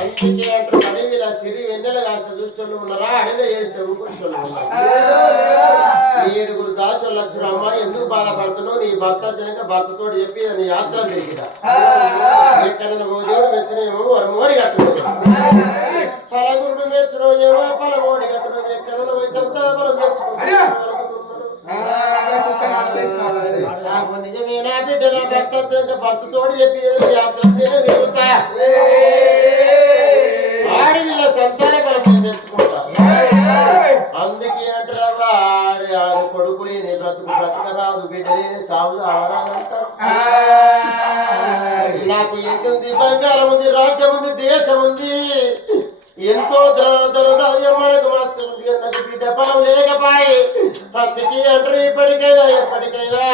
అందుకే అంటారు అడవిలా సిరి వెన్నెల కాస్త చూసేటోళ్ళు ఉన్నారా అడవిలో ఏడిస్తే ఊపుకోళ్ళు ఉన్నారు. 7 దాసులు వచ్చారు. అమ్మ ఎందుకు బాధపడుతున్నావు? నీ భర్త వచ్చినాక భర్తతో చెప్పి నీ యాత్ర తిరిగిదా ఎక్కడైనా దేవుడు మెచ్చినేమో మోరి కట్టుకోడు పలగురుడు మెచ్చడం ఏమో పలమోడి కట్టడం ఎక్కడైనా పోయి సంతాపనం తెచ్చుకుంటున్నారు. నాకు నిజమేనా బిడ్డ నా భర్త వచ్చినాక భర్తతోడు చెప్పి యాత్ర తిరుగుతా ఆడవిల్ల సంతాన బలం తెచ్చుకుంటా. అందుకే అంటారా వాడి కొడుకు లేని బ్రతకరాదు బిడ్డ లేని సాగు ఆడాలంటారు. నాకు ఎంతుంది బంగారం ఉంది, రాజ్యం ఉంది, దేశం ఉంది, ఎంతో ధనం మనకు మస్తు ఉంది. నాకు బిడ్డ బలం లేకపాయి. అందుకే అంటారు ఇప్పటికైనా ఎప్పటికైనా